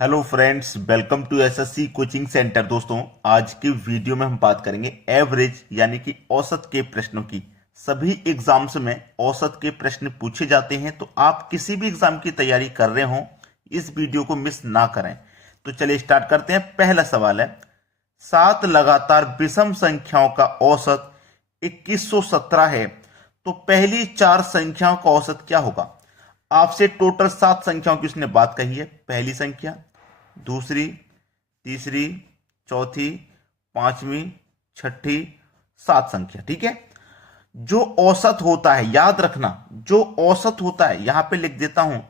Hello friends, welcome to SSC coaching centre. दोस्तों, आज की वीडियो में हम बात करेंगे एवरेज यानी कि औसत के प्रश्नों की। सभी एग्जाम्स में औसत के प्रश्न पूछे जाते हैं, तो आप किसी भी एग्जाम की तैयारी कर रहे हो इस वीडियो को मिस ना करें। तो चलिए स्टार्ट करते हैं। पहला सवाल है, 7 लगातार विषम संख्याओं का औसत 2117 है, तो पहली 4 संख्याओं का औसत क्या होगा। आपसे टोटल 7 संख्याओं की उसने बात कही है। पहली संख्या, दूसरी, तीसरी, चौथी, पांचवी, छठी, 7 संख्या। ठीक है। जो औसत होता है, याद रखना, जो औसत होता है, यहां पे लिख देता हूं,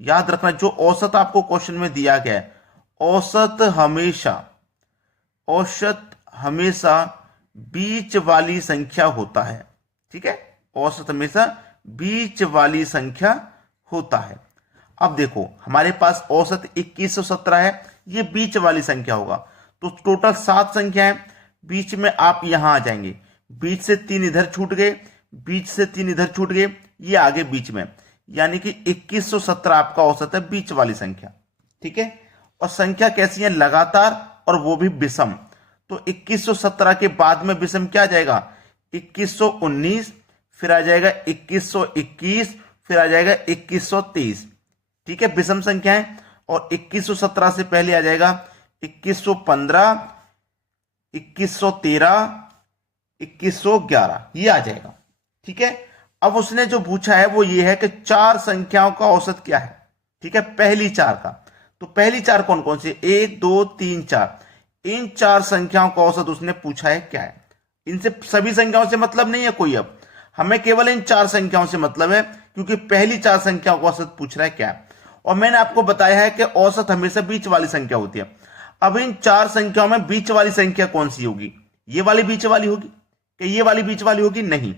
याद रखना, जो औसत आपको क्वेश्चन में दिया गया है, औसत हमेशा बीच वाली संख्या होता है। ठीक है, औसत हमेशा बीच वाली संख्या होता है। अब देखो, हमारे पास औसत 2117 है, ये बीच वाली संख्या होगा, तो टोटल 7 संख्या है। बीच में आप यहां आ जाएंगे, बीच से 3 इधर छूट गए, बीच से 3 इधर छूट गए, ये आगे बीच में, यानी कि 2117 आपका औसत है, बीच वाली संख्या। ठीक है। और संख्या कैसी है, लगातार, और वो भी विषम। तो 2117 के बाद में विषम क्या आ जाएगा, 2119, फिर आ जाएगा 2121, फिर आ जाएगा 2123। ठीक है, विषम संख्या है। और 2117 से पहले आ जाएगा 2115, 2113, 2111, ये आ जाएगा। ठीक है। अब उसने जो पूछा है वो ये है कि 4 संख्याओं का औसत क्या है। ठीक है, पहली 4 का। तो पहली 4 कौन कौन सी, 1 2 3 4, इन 4 संख्याओं का औसत उसने पूछा है क्या है। इनसे सभी संख्याओं से मतलब नहीं है कोई, अब हमें केवल इन 4 संख्याओं से मतलब है, क्योंकि पहली 4 संख्याओं का औसत पूछ रहा है क्या है। और मैंने आपको बताया है कि औसत हमेशा बीच वाली संख्या होती है। अब इन 4 संख्याओं में बीच वाली संख्या कौन सी होगी, ये वाली बीच वाली होगी कि ये वाली बीच वाली होगी, नहीं।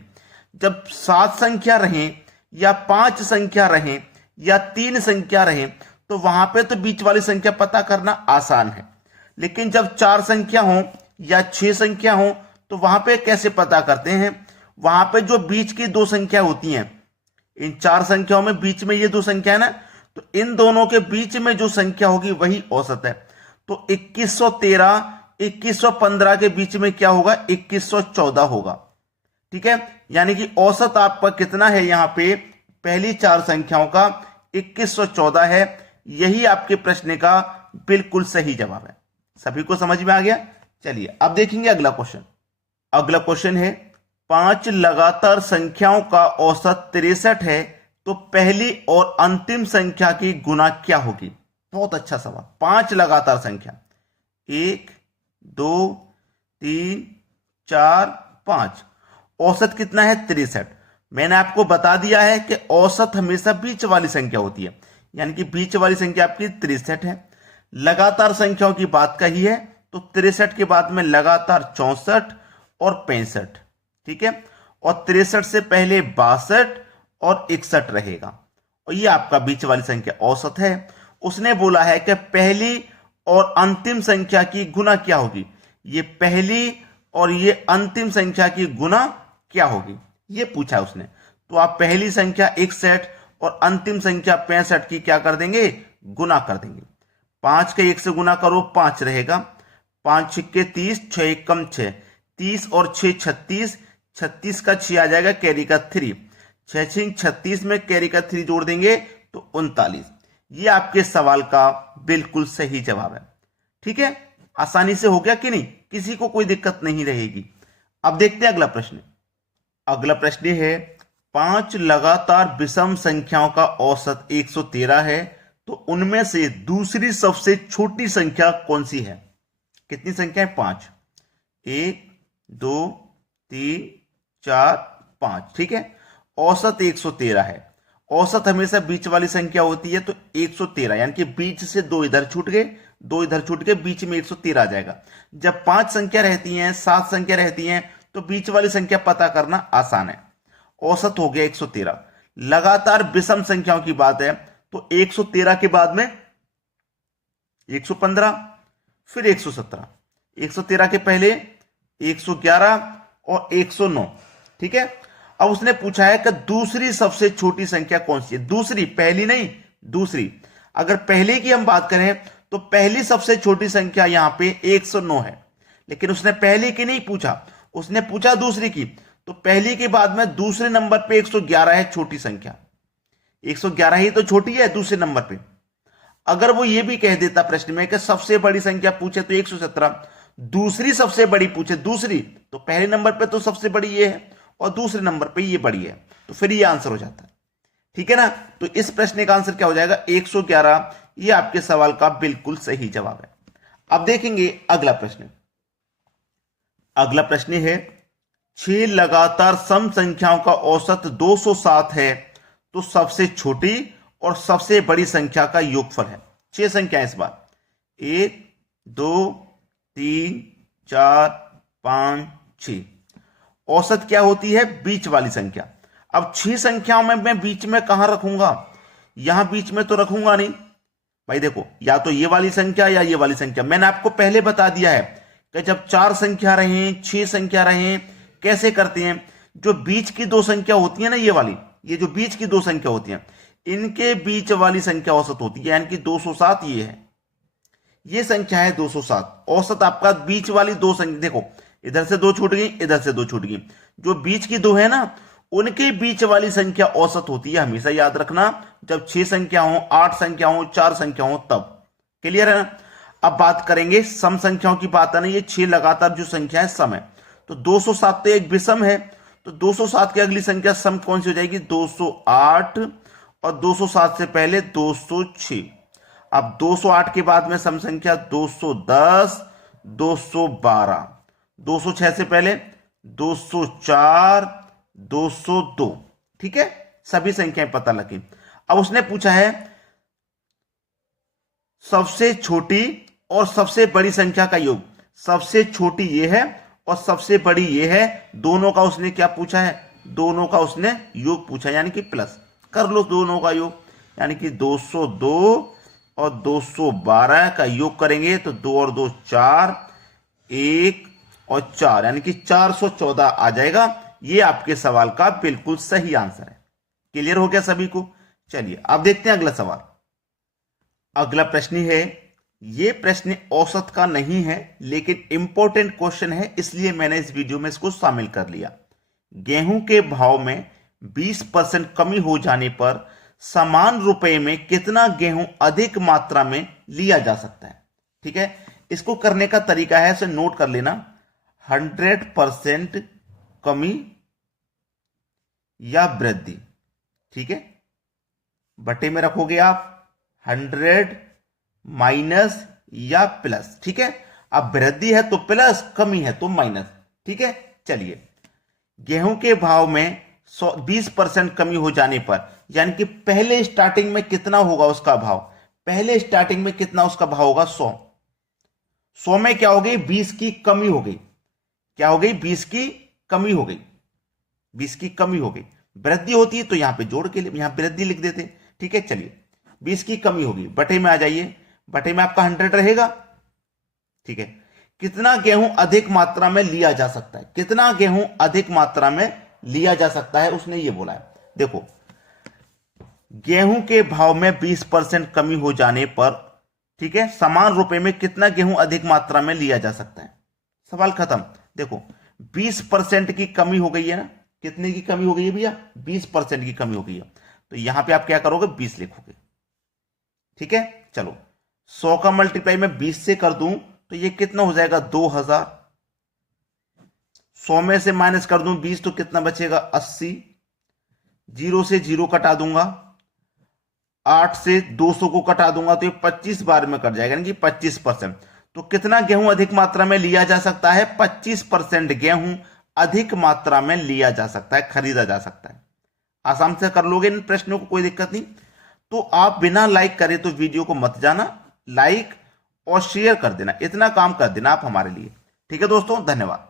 जब 7 संख्या रहे, या 5 संख्या रहे, या 3 संख्या रहे, तो वहां पे तो बीच वाली संख्या पता करना आसान है। लेकिन जब 4 संख्या हो या 6 संख्या हो, तो वहां पे कैसे पता करते हैं, वहां पे जो बीच की 2 संख्या होती हैं, इन 4 संख्याओं में बीच में ये 2 संख्या है ना, तो इन दोनों के बीच में जो संख्या होगी वही औसत है। तो 2113 2115 के बीच में क्या होगा, 2114 होगा। ठीक है, यानी कि औसत आपका कितना है, यहां पे पहली 4 संख्याओं का 2114 है। यही आपके प्रश्न का बिल्कुल सही जवाब है। सभी को समझ में आ गया। चलिए अब देखेंगे अगला क्वेश्चन। अगला क्वेश्चन है, 5 लगातार संख्याओं का औसत 63 है, तो पहली और अंतिम संख्या की गुना क्या होगी। बहुत अच्छा सवाल। 5 लगातार संख्या, 1 2 3 4 5, औसत कितना है, 63। मैंने आपको बता दिया है कि औसत हमेशा बीच वाली संख्या होती है, यानी कि बीच वाली संख्या आपकी 63 है। लगातार संख्याओं की बात कही है, तो 63 के बाद में लगातार 64 और 65। ठीक है, और 63 से पहले 62 और 61 रहेगा, और ये आपका बीच वाली संख्या औसत है। उसने बोला है कि पहली और अंतिम संख्या की गुना क्या होगी, ये पहली और ये अंतिम संख्या की गुना क्या होगी, ये पूछा उसने। तो आप पहली संख्या 61 और अंतिम संख्या 65 की क्या कर देंगे, गुना कर देंगे। 5 के 1 से गुना करो, 5 रहेगा, 5 छिक्के 30, 6 एकम 6, 30 और 6 36, 36 का 6 आ जाएगा, कैरी का 3, 6 6 36 में कैरी का 3 जोड़ देंगे तो 39। ये आपके सवाल का बिल्कुल सही जवाब है। ठीक है, आसानी से हो गया कि नहीं, किसी को कोई दिक्कत नहीं रहेगी। अब देखते हैं अगला प्रश्न। अगला प्रश्न है, 5 लगातार विषम संख्याओं का औसत 113 है, तो उनमें से दूसरी सबसे छोटी संख्या कौन सी है। कितनी संख्या है, 5, 1 2 3 4 5। ठीक है, औसत 113 है। औसत हमेशा बीच वाली संख्या होती है, तो 113, यानी कि बीच से 2 इधर छूट गए, 2 इधर छूट गए, बीच में 113 आ जाएगा। जब 5 संख्या रहती हैं, 7 संख्या रहती हैं, तो बीच वाली संख्या पता करना आसान है। औसत हो गया 113। लगातार विषम संख्याओं की बात है, तो 113 के बाद में 115, फिर 117, 113 के पहले 111 और 109। ठीक है, अब उसने पूछा है कि दूसरी सबसे छोटी संख्या कौन सी है। दूसरी, पहली नहीं, दूसरी। अगर पहले की हम बात करें तो पहली सबसे छोटी संख्या यहां पे 109 है, लेकिन उसने पहली की नहीं पूछा, उसने पूछा दूसरी की। तो पहली के बाद में दूसरे नंबर पे 111 है छोटी संख्या, 111 ही तो छोटी है दूसरे नंबर पे। अगर वो ये भी कह देता प्रश्न में कि सबसे बड़ी संख्या पूछे तो 117, दूसरी सबसे बड़ी पूछे दूसरी, तो पहले नंबर पे तो सबसे बड़ी ये है और दूसरे नंबर पे ये बड़ी है, तो फिर ये आंसर हो जाता है। ठीक है ना। तो इस प्रश्न का आंसर क्या हो जाएगा? 111। ये आपके सवाल का बिल्कुल सही जवाब है। अब देखेंगे अगला प्रश्न। अगला प्रश्न है 6 लगातार सम संख्याओं का औसत 207 है, तो सबसे छोटी और सबसे बड़ी संख्या का योगफल है। 6 संख्या इस बार, 1 2 3 4 5 6। औसत क्या होती है? बीच वाली संख्या। अब 6 संख्याओं में मैं बीच में कहां रखूंगा? यहां बीच में तो रखूंगा नहीं भाई। देखो, या तो ये वाली संख्या या ये वाली संख्या। मैंने आपको पहले बता दिया है कि जब 4 संख्या रहे, 6 संख्या रहे, कैसे करते हैं? जो बीच की दो संख्या होती है ना, ये वाली, ये जो बीच की दो संख्या होती है, इनके बीच वाली संख्या औसत होती है, यानी कि 207 ये है, ये संख्या है 207। औसत आपका बीच वाली दो संख्या, देखो इधर से दो छूट गई, इधर से दो छूट गई, जो बीच की दो है ना, उनके बीच वाली संख्या औसत होती है। हमेशा याद रखना, जब 6 संख्या हो, 8 संख्या हो, 4 संख्या हो, तब। क्लियर है ना। अब बात करेंगे सम संख्याओं की। बात है ना, ये 6 लगातार जो संख्या है सम है, तो 207 तो एक विषम है, तो 207 की अगली संख्या सम कौन सी हो जाएगी? 208, और 207 से पहले 206। अब 208 के बाद में सम संख्या 210, 212, 206 से पहले 204, 202। ठीक है, सभी संख्याएं पता लगी। अब उसने पूछा है सबसे छोटी और सबसे बड़ी संख्या का योग। सबसे छोटी ये है और सबसे बड़ी ये है, दोनों का उसने क्या पूछा है? दोनों का उसने योग पूछा, यानी कि प्लस कर लो दोनों का योग, यानी कि 202 और 212 का योग करेंगे तो 2 और 2 4, 1 और 4, यानी कि 414 आ जाएगा। ये आपके सवाल का बिल्कुल सही आंसर है। क्लियर हो गया सभी को? चलिए अब देखते हैं अगला सवाल। अगला प्रश्न है, ये प्रश्न औसत का नहीं है लेकिन इंपॉर्टेंट क्वेश्चन है, इसलिए मैंने इस वीडियो में इसको शामिल कर लिया। गेहूं के भाव में 20% कमी हो जाने पर समान रुपए में कितना गेहूं अधिक मात्रा में लिया जा सकता है? ठीक है, इसको करने का तरीका है, इसे नोट कर लेना। 100% कमी या वृद्धि, ठीक है, बटे में रखोगे आप 100 माइनस या प्लस। ठीक है, अब वृद्धि है तो प्लस, कमी है तो माइनस। ठीक है, चलिए गेहूं के भाव में 20% कमी हो जाने पर, यानी कि पहले स्टार्टिंग में कितना होगा उसका भाव? पहले स्टार्टिंग में कितना उसका भाव होगा? 100। 100 में क्या हो गई? 20 की कमी हो गई। क्या हो गई? 20 की कमी हो गई। 20 की कमी हो गई। वृद्धि होती है तो यहां पे जोड़ के यहां वृद्धि लिख देते। ठीक है, चलिए 20 की कमी होगी, बटे में आ जाइए, बटे में आपका 100 रहेगा। ठीक है, कितना गेहूं अधिक मात्रा में लिया जा सकता है? कितना गेहूं अधिक मात्रा में लिया जा सकता है, उसने ये बोला है। देखो, गेहूं के भाव में 20% कमी हो जाने पर, ठीक है, समान रुपए में कितना गेहूं अधिक मात्रा में लिया जा सकता है? सवाल खत्म। देखो 20% की कमी हो गई है ना, कितने की कमी हो गई है भैया? 20% की कमी हो गई है, तो यहां पे आप क्या करोगे? 20 लिखोगे। ठीक है, चलो 100 का मल्टीप्लाई मैं 20 से कर दूं तो ये कितना हो जाएगा? 2000। 100 में से माइनस कर दूं 20 तो कितना बचेगा? 80। 0 से 0 कटा दूंगा, 8 से 200 को कटा दूंगा तो ये 25 बार में कट जाएगा, यानी कि 25%। तो कितना गेहूं अधिक मात्रा में लिया जा सकता है? 25% गेहूं अधिक मात्रा में लिया जा सकता है, खरीदा जा सकता है। आसानी से कर लोगे इन प्रश्नों को, कोई दिक्कत नहीं। तो आप बिना लाइक करे तो वीडियो को मत जाना, लाइक और शेयर कर देना, इतना काम कर देना आप हमारे लिए। ठीक है दोस्तों, धन्यवाद।